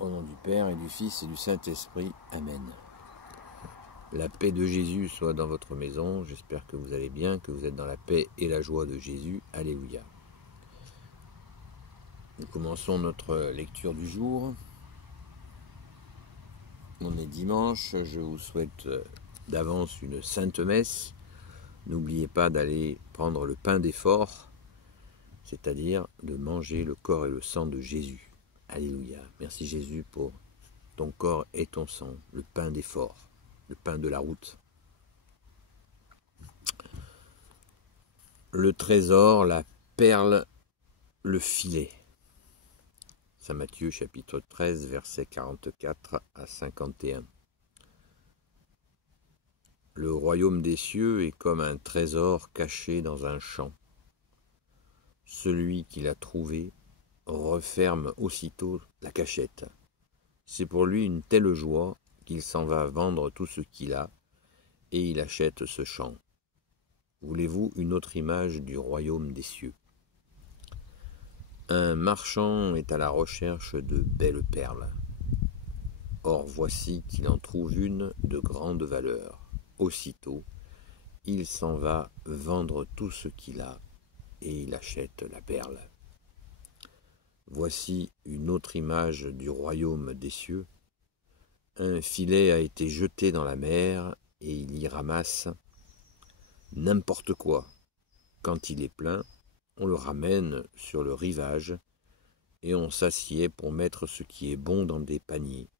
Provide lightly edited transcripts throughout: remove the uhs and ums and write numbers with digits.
Au nom du Père et du Fils et du Saint-Esprit. Amen. La paix de Jésus soit dans votre maison. J'espère que vous allez bien, que vous êtes dans la paix et la joie de Jésus. Alléluia. Nous commençons notre lecture du jour. On est dimanche. Je vous souhaite d'avance une sainte messe. N'oubliez pas d'aller prendre le pain d'effort, c'est-à-dire de manger le corps et le sang de Jésus. Alléluia. Merci Jésus pour ton corps et ton sang, le pain d'effort, le pain de la route. Le trésor, la perle, le filet. Saint Matthieu chapitre 13, versets 44 à 51. Le royaume des cieux est comme un trésor caché dans un champ. Celui qui l'a trouvé referme aussitôt la cachette. C'est pour lui une telle joie qu'il s'en va vendre tout ce qu'il a et il achète ce champ. Voulez-vous une autre image du royaume des cieux? Un marchand est à la recherche de belles perles. Or voici qu'il en trouve une de grande valeur. Aussitôt, il s'en va vendre tout ce qu'il a et il achète la perle. Voici une autre image du royaume des cieux. Un filet a été jeté dans la mer et il y ramasse n'importe quoi. Quand il est plein, on le ramène sur le rivage et on s'assied pour mettre ce qui est bon dans des paniers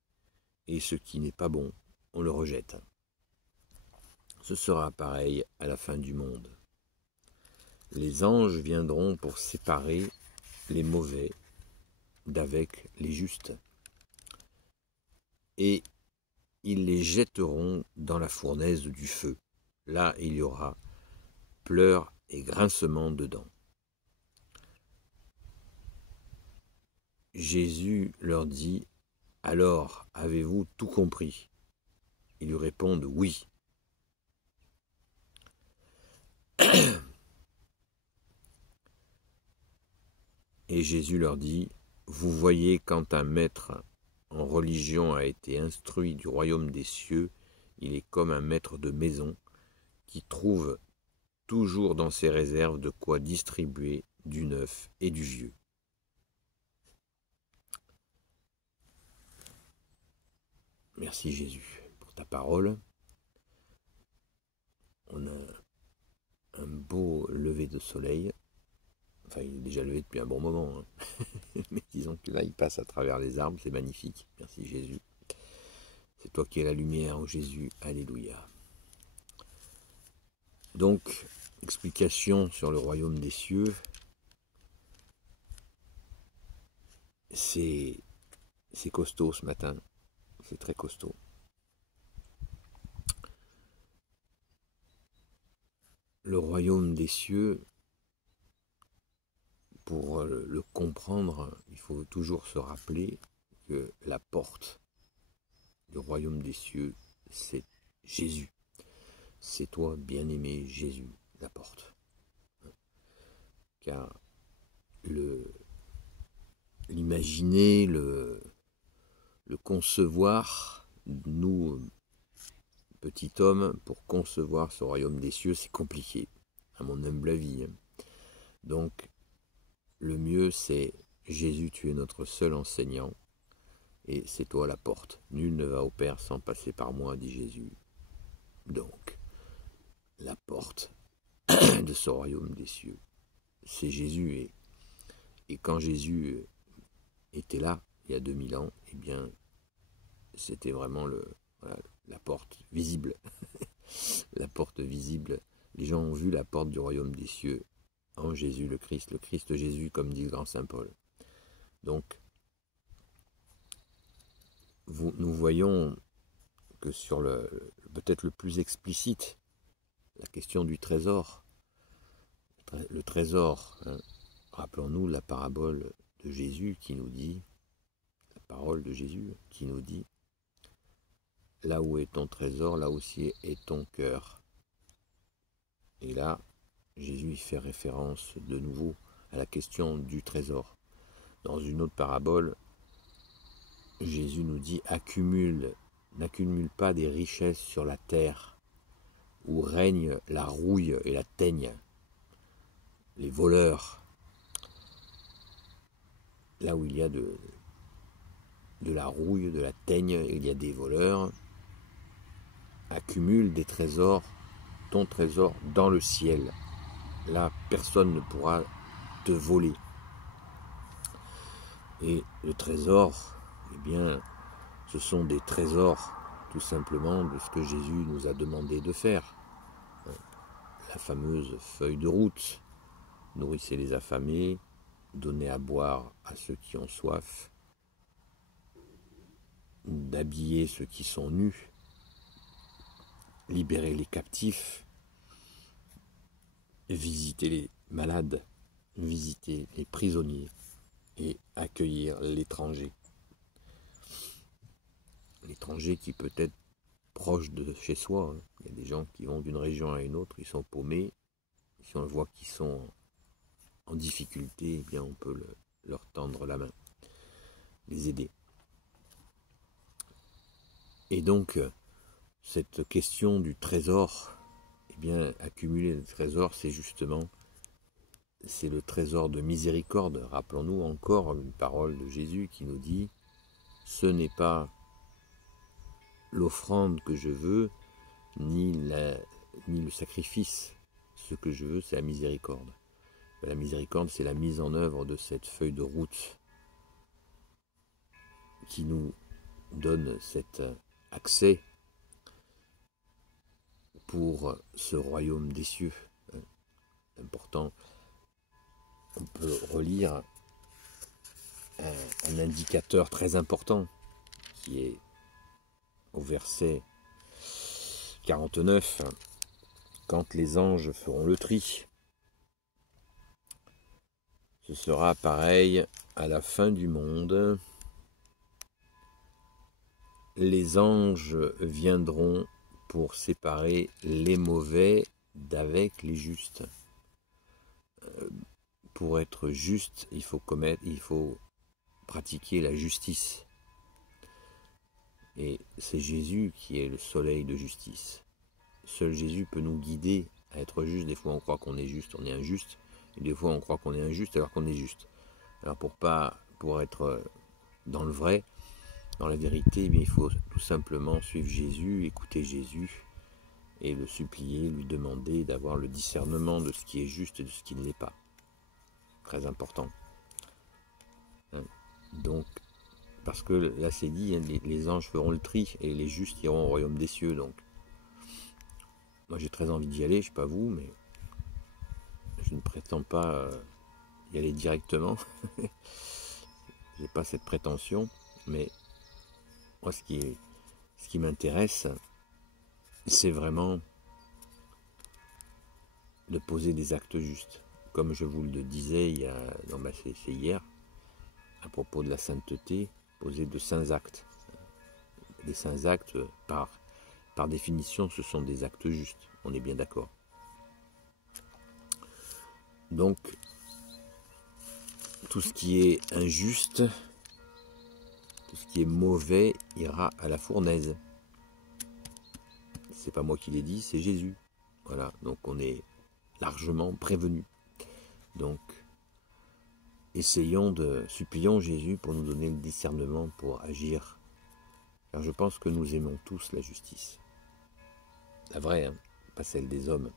et ce qui n'est pas bon, on le rejette. Ce sera pareil à la fin du monde. Les anges viendront pour séparer les mauvais d'avec les justes et ils les jetteront dans la fournaise du feu. Là, il y aura pleurs et grincements de dents. Jésus leur dit: « Alors, avez-vous tout compris ?» Ils lui répondent: « Oui. » Et Jésus leur dit: « Vous voyez, quand un maître en religion a été instruit du royaume des cieux, il est comme un maître de maison qui trouve toujours dans ses réserves de quoi distribuer du neuf et du vieux. » Merci Jésus pour ta parole. On a un beau lever de soleil. Enfin, il est déjà levé depuis un bon moment. Mais disons que là, il passe à travers les arbres. C'est magnifique. Merci Jésus. C'est toi qui es la lumière, ô Jésus. Alléluia. Donc, explication sur le royaume des cieux. C'est costaud ce matin. C'est très costaud. Le royaume des cieux, pour le comprendre, il faut toujours se rappeler que la porte du royaume des cieux, c'est Jésus. C'est toi, bien-aimé Jésus, la porte. Car l'imaginer, le concevoir, nous, petit homme, pour concevoir ce royaume des cieux, c'est compliqué, à mon humble avis. Donc, le mieux, c'est Jésus, tu es notre seul enseignant, et c'est toi la porte. Nul ne va au Père sans passer par moi, dit Jésus. Donc, la porte de ce royaume des cieux, c'est Jésus. Et quand Jésus était là, il y a 2000 ans, eh bien, c'était vraiment la porte visible. La porte visible. Les gens ont vu la porte du royaume des cieux en Jésus le Christ Jésus, comme dit le grand Saint Paul. Donc, nous voyons que sur peut-être le plus explicite, la question du trésor. Le trésor, rappelons-nous la parabole de Jésus qui nous dit, la parole de Jésus qui nous dit: « Là où est ton trésor, là aussi est ton cœur. » Et là, Jésus fait référence de nouveau à la question du trésor. Dans une autre parabole, Jésus nous dit n'accumule pas des richesses sur la terre, où règne la rouille et la teigne, les voleurs. Là où il y a de la rouille, de la teigne, il y a des voleurs. Accumule des trésors, ton trésor dans le ciel. Là, personne ne pourra te voler. Et le trésor, eh bien, ce sont des trésors tout simplement de ce que Jésus nous a demandé de faire. La fameuse feuille de route, nourrissez les affamés, donnez à boire à ceux qui ont soif, d'habiller ceux qui sont nus, libérer les captifs, visiter les malades, visiter les prisonniers et accueillir l'étranger. L'étranger qui peut être proche de chez soi. Il y a des gens qui vont d'une région à une autre, ils sont paumés. Si on voit qu'ils sont en difficulté, eh bien on peut leur tendre la main, les aider. Et donc, cette question du trésor, eh bien, accumuler le trésor, c'est le trésor de miséricorde. Rappelons-nous encore une parole de Jésus qui nous dit « Ce n'est pas l'offrande que je veux, ni le sacrifice. Ce que je veux, c'est la miséricorde. » La miséricorde, c'est la mise en œuvre de cette feuille de route qui nous donne cet accès pour ce royaume des cieux. Important, on peut relire un indicateur très important qui est au verset 49, quand les anges feront le tri. Ce sera pareil à la fin du monde. Les anges viendront pour séparer les mauvais d'avec les justes. Pour être juste, il faut pratiquer la justice. Et c'est Jésus qui est le soleil de justice. Seul Jésus peut nous guider à être juste. Des fois on croit qu'on est juste, on est injuste. Et des fois on croit qu'on est injuste alors qu'on est juste. Alors pour être dans le vrai, dans la vérité, eh bien, il faut tout simplement suivre Jésus, écouter Jésus et le supplier, lui demander d'avoir le discernement de ce qui est juste et de ce qui ne l'est pas. Très important. Donc, parce que là c'est dit, les anges feront le tri et les justes iront au royaume des cieux. Donc, moi j'ai très envie d'y aller, je ne sais pas vous, mais je ne prétends pas y aller directement. Je n'ai pas cette prétention, mais moi ce qui m'intéresse, c'est vraiment de poser des actes justes. Comme je vous le disais c'est hier, à propos de la sainteté, poser de saints actes. Les saints actes, par définition, ce sont des actes justes, on est bien d'accord. Donc, tout ce qui est injuste, tout ce qui est mauvais ira à la fournaise. C'est pas moi qui l'ai dit, c'est Jésus. Voilà, donc on est largement prévenus. Donc, supplions Jésus pour nous donner le discernement pour agir. Car je pense que nous aimons tous la justice. La vraie, pas celle des hommes.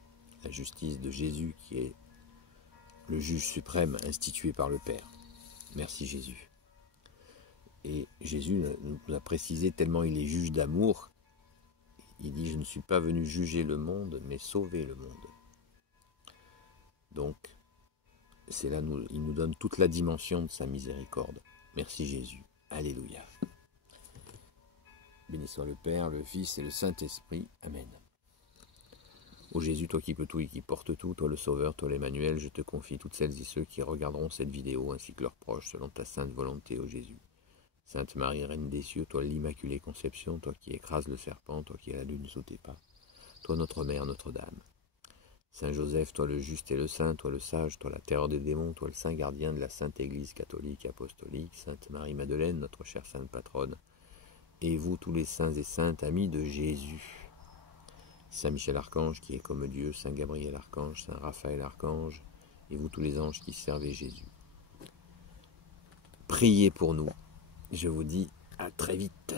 La justice de Jésus qui est le juge suprême institué par le Père. Merci Jésus. Et Jésus nous a précisé tellement il est juge d'amour. Il dit « Je ne suis pas venu juger le monde, mais sauver le monde. » Donc, c'est là, il nous donne toute la dimension de sa miséricorde. Merci Jésus. Alléluia. Béni soit le Père, le Fils et le Saint-Esprit. Amen. Ô Jésus, toi qui peux tout et qui portes tout, toi le Sauveur, toi l'Emmanuel, je te confie toutes celles et ceux qui regarderont cette vidéo, ainsi que leurs proches, selon ta sainte volonté, ô Jésus. Sainte Marie, Reine des cieux, toi l'Immaculée Conception, toi qui écrases le serpent, toi qui es la lune sous tes pas, toi notre Mère, Notre-Dame. Saint Joseph, toi le juste et le saint, toi le sage, toi la terreur des démons, toi le saint gardien de la Sainte Église catholique et apostolique, Sainte Marie-Madeleine, notre chère sainte patronne, et vous tous les saints et saintes amis de Jésus. Saint Michel Archange qui est comme Dieu, Saint Gabriel Archange, Saint Raphaël Archange, et vous tous les anges qui servaient Jésus. Priez pour nous. Je vous dis à très vite.